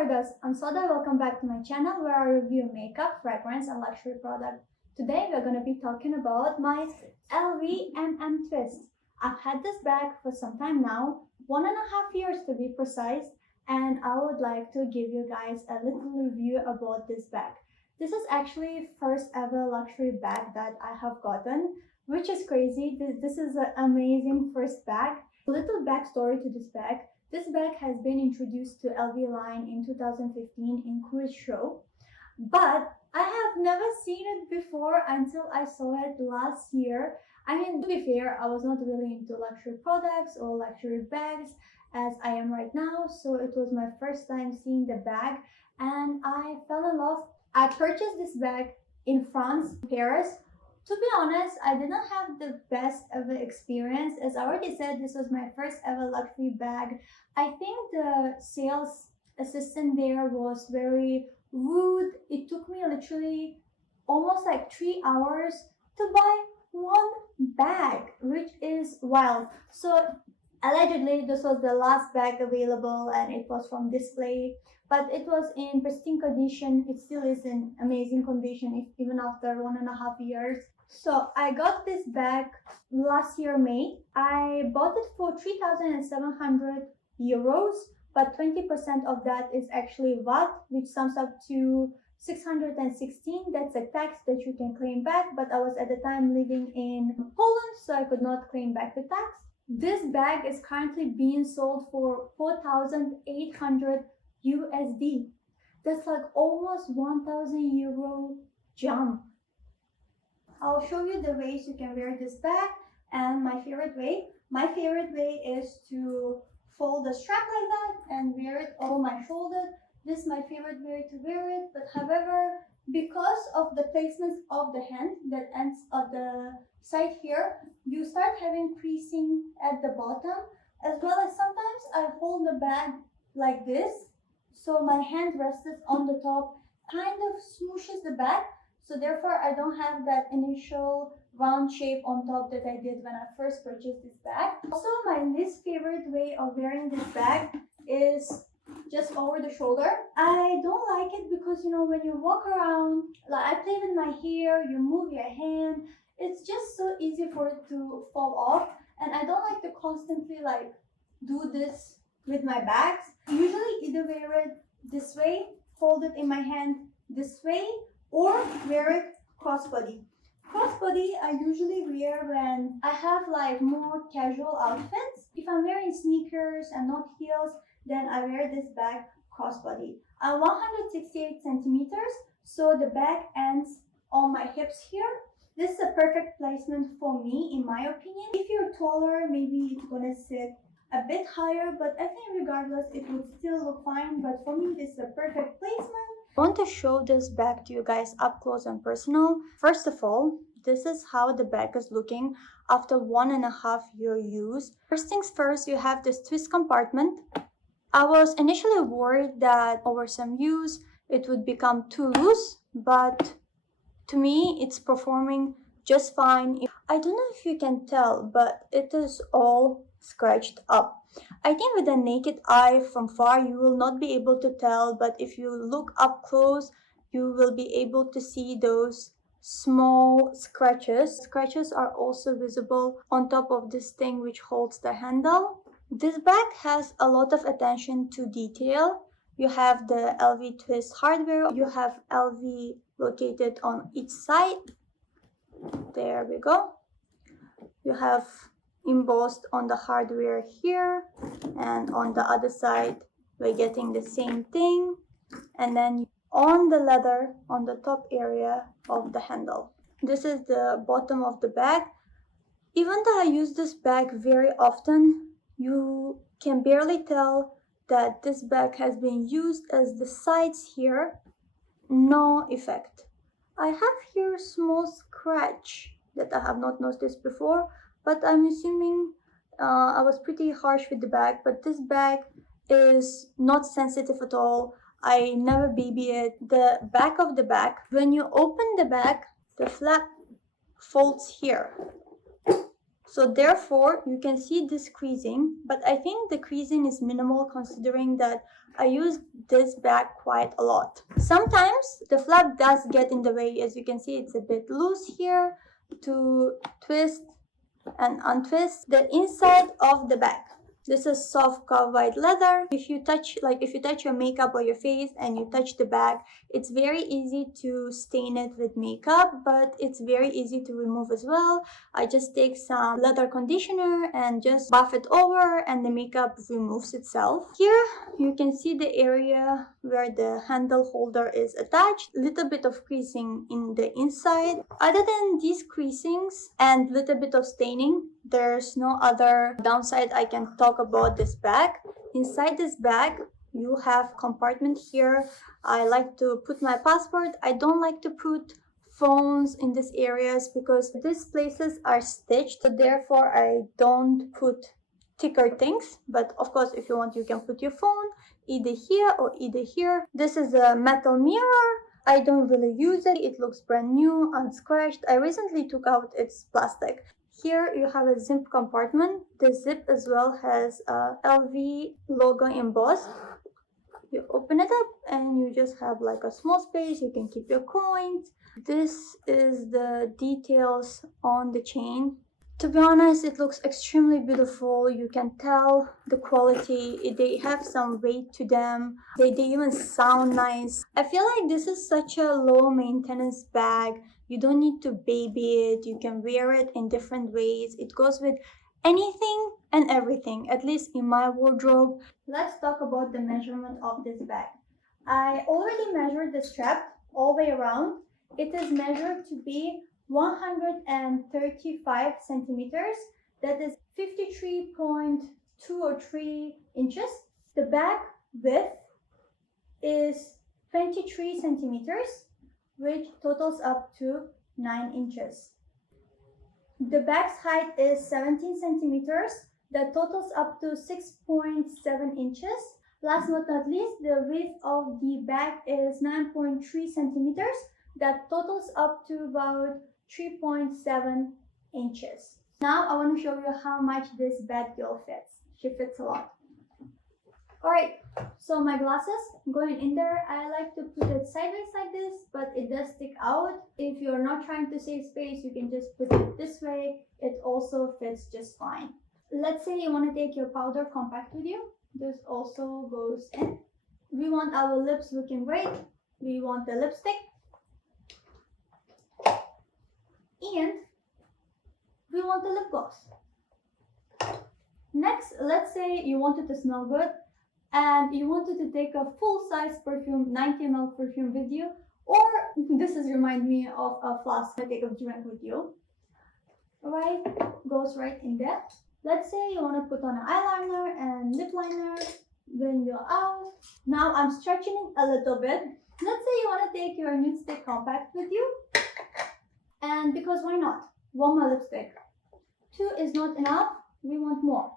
Stardust, I'm Soda. Welcome back to my channel where I review makeup, fragrance, and luxury products. Today we're going to be talking about my Louis MM Twist. I've had this bag for some time now, 1.5 years to be precise, and I would like to give you guys a little review about this bag. This is actually first ever luxury bag that I have gotten, which is crazy. This is an amazing first bag. A little backstory to this bag. This bag has been introduced to LV line in 2015 in cruise show, but I have never seen it before until I saw it last year. I mean, to be fair, I was not really into luxury products or luxury bags as I am right now, so it was my first time seeing the bag and I fell in love. I purchased this bag in France, Paris. To be honest, I didn't have the best ever experience. As I already said, this was my first ever luxury bag. I think the sales assistant there was very rude. It took me literally almost like 3 hours to buy one bag, which is wild. So allegedly this was the last bag available and it was from display, but it was in pristine condition. It still is in amazing condition even after 1.5 years. So I got this bag last year May. I bought it for 3,700 euros, but 20% of that is actually VAT, which sums up to 616. That's a tax that you can claim back, but I was at the time living in Poland, so I could not claim back the tax. This bag is currently being sold for 4,800 USD. That's like almost 1,000 euro jump. I'll show you the ways you can wear this bag and my favorite way. My favorite way is to fold the strap like that and wear it over my shoulder. This is my favorite way to wear it, but however, because of the placement of the hand that ends at the side here, you start having creasing at the bottom, as well as sometimes I hold the bag like this, so my hand rests on the top, kind of smooshes the bag. So therefore, I don't have that initial round shape on top that I did when I first purchased this bag. Also, my least favorite way of wearing this bag is just over the shoulder. I don't like it because, you know, when you walk around, like I play with my hair, you move your hand, it's just so easy for it to fall off. And I don't like to constantly like do this with my bags. I usually either wear it this way, hold it in my hand this way, or wear it crossbody. Crossbody I usually wear when I have like more casual outfits. If I'm wearing sneakers and not heels, then I wear this bag crossbody. I'm 168 centimeters, so the bag ends on my hips here. This is a perfect placement for me, in my opinion. If you're taller, maybe it's gonna sit a bit higher, but I think regardless it would still look fine. But for me, this is a perfect placement. I want to show this bag to you guys up close and personal. First of all, this is how the bag is looking after 1.5 year use. First things first, you have this twist compartment. I was initially worried that over some use it would become too loose, but to me it's performing just fine. I don't know if you can tell, but it is all scratched up. I think with the naked eye from far you will not be able to tell, but if you look up close you will be able to see those small scratches. Scratches are also visible on top of this thing which holds the handle. This bag has a lot of attention to detail. You have the LV twist hardware, you have LV located on each side. There we go. You have embossed on the hardware here, and on the other side we're getting the same thing, and then on the leather on the top area of the handle. This is the bottom of the bag. Even though I use this bag very often, you can barely tell that this bag has been used, as the sides here, no effect. I have here a small scratch that I have not noticed before, but I'm assuming I was pretty harsh with the bag, but this bag is not sensitive at all. I never baby it. The back of the bag, when you open the bag, the flap folds here. So therefore, you can see this creasing, but I think the creasing is minimal considering that I use this bag quite a lot. Sometimes the flap does get in the way. As you can see, it's a bit loose here to twist and untwist the inside of the bag. This is soft carbide leather. If you touch your makeup or your face and you touch the bag, it's very easy to stain it with makeup, but it's very easy to remove as well. I just take some leather conditioner and just buff it over and the makeup removes itself. Here you can see the area where the handle holder is attached. Little bit of creasing in the inside. Other than these creasings and little bit of staining, there's no other downside I can talk about this bag. Inside this bag, you have compartment here. I like to put my passport. I don't like to put phones in these areas because these places are stitched. So therefore, I don't put thicker things. But of course, if you want, you can put your phone either here or either here. This is a metal mirror. I don't really use it. It looks brand new, unscratched. I recently took out its plastic. Here you have a zip compartment. The zip as well has a LV logo embossed. You open it up and you just have like a small space. You can keep your coins. This is the details on the chain. To be honest, it looks extremely beautiful. You can tell the quality. They have some weight to them. They even sound nice. I feel like this is such a low maintenance bag. You don't need to baby it. You can wear it in different ways. It goes with anything and everything, at least in my wardrobe. Let's talk about the measurement of this bag. I already measured the strap all the way around. It is measured to be 135 centimeters. That is 53.203 inches. The bag width is 23 centimeters, which totals up to 9 inches. The bag's height is 17 centimeters. That totals up to 6.7 inches. Last but not least, the width of the bag is 9.3 centimeters. That totals up to about 3.7 inches. Now I want to show you how much this bad girl fits. She fits a lot. Alright, so my glasses going in there, I like to put it sideways like this, but it does stick out. If you're not trying to save space, you can just put it this way. It also fits just fine. Let's say you want to take your powder compact with you. This also goes in. We want our lips looking great. We want the lipstick. And we want the lip gloss. Next, let's say you wanted to smell good and you wanted to take a full-size perfume, 90 ml perfume with you, or this is remind me of a flask to take a drink with you. Alright, goes right in there. Let's say you want to put on an eyeliner and lip liner when you're out. Now I'm stretching it a little bit. Let's say you want to take your nude stick compact with you. And because why not? One more lipstick. 2 is not enough. We want more.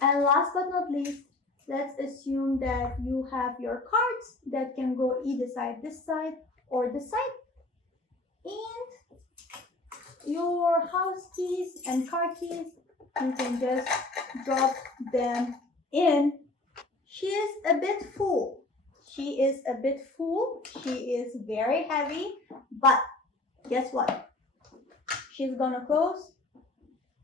And last but not least, let's assume that you have your cards that can go either side, this side or this side. And your house keys and car keys, you can just drop them in. She is a bit full. She is a bit full. She is very heavy. But guess what? She's gonna close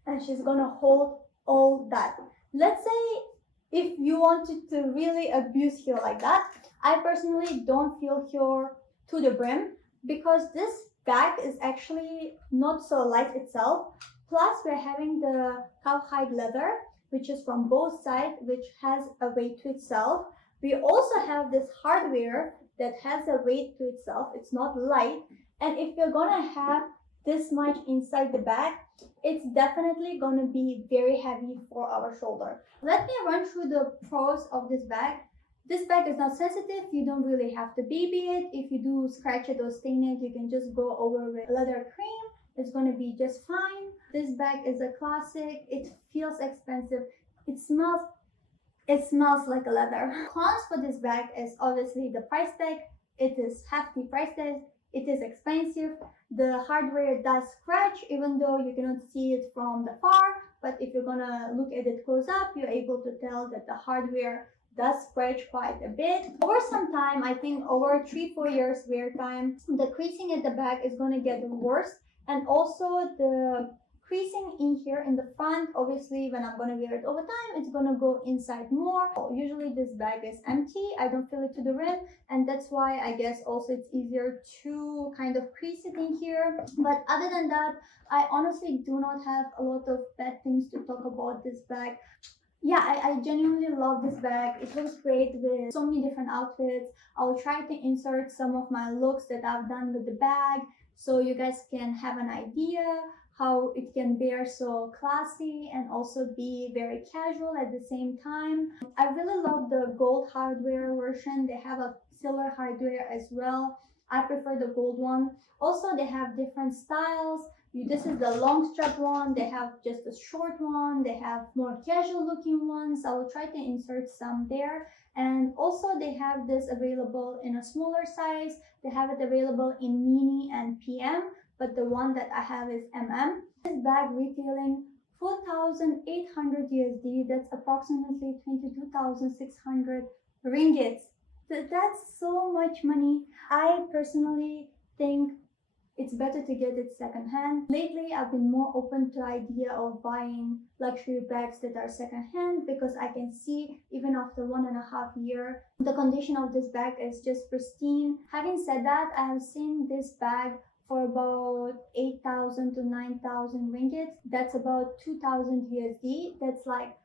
and she's gonna hold all that. Let's say if you wanted to really abuse here like that, I personally don't fill here to the brim because this bag is actually not so light itself. Plus we're having the cowhide leather, which is from both sides, which has a weight to itself. We also have this hardware that has a weight to itself. It's not light. And if you're gonna have this much inside the bag, it's definitely gonna be very heavy for our shoulder. Let me run through the pros of this bag. This bag is not sensitive. You don't really have to baby it. If you do scratch it or stain it, you can just go over with leather cream. It's gonna be just fine. This bag is a classic. It feels expensive. It smells like a leather. Cons for this bag is obviously the price tag. It is hefty price tag. It is expensive. The hardware does scratch even though you cannot see it from the far, but if you're gonna look at it close up, you're able to tell that the hardware does scratch quite a bit. Over some time, I think over 3-4 years wear time, the creasing at the back is gonna get worse, and also the creasing in here in the front, obviously when I'm going to wear it over time, it's going to go inside more. Usually this bag is empty, I don't fill it to the rim, and that's why I guess also it's easier to kind of crease it in here. But other than that, I honestly do not have a lot of bad things to talk about this bag. Yeah, I genuinely love this bag. It looks great with so many different outfits. I'll try to insert some of my looks that I've done with the bag so you guys can have an idea how it can bear so classy and also be very casual at the same time. I really love the gold hardware version. They have a silver hardware as well. I prefer the gold one. Also, they have different styles. This is the long strap one. They have just a short one. They have more casual looking ones. I will try to insert some there. And also they have this available in a smaller size. They have it available in mini and PM, but the one that I have is MM. This bag retailing 4,800 USD. That's approximately 22,600 ringgits. That's so much money. I personally think it's better to get it secondhand. Lately, I've been more open to the idea of buying luxury bags that are secondhand because I can see even after 1.5 years, the condition of this bag is just pristine. Having said that, I have seen this bag for about 8,000 to 9,000 ringgits. That's about 2,000 USD. That's like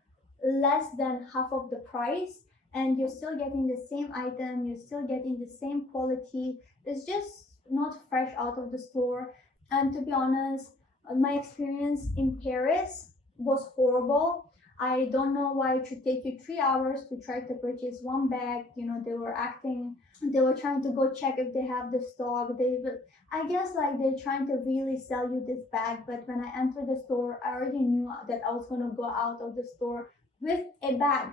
less than half of the price. And you're still getting the same item, you're still getting the same quality. It's just not fresh out of the store. And to be honest, my experience in Paris was horrible. I don't know why it should take you 3 hours to try to purchase one bag. They were trying to go check if they have the stock. I guess like they're trying to really sell you this bag, but when I entered the store, I already knew that I was gonna go out of the store with a bag.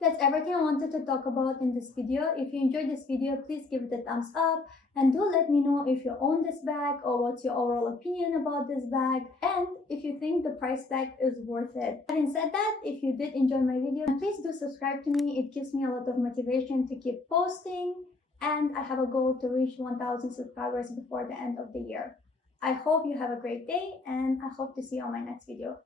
That's everything I wanted to talk about in this video. If you enjoyed this video, please give it a thumbs up and do let me know if you own this bag or what's your overall opinion about this bag and if you think the price tag is worth it. Having said that, if you did enjoy my video, please do subscribe to me. It gives me a lot of motivation to keep posting, and I have a goal to reach 1,000 subscribers before the end of the year. I hope you have a great day and I hope to see you on my next video.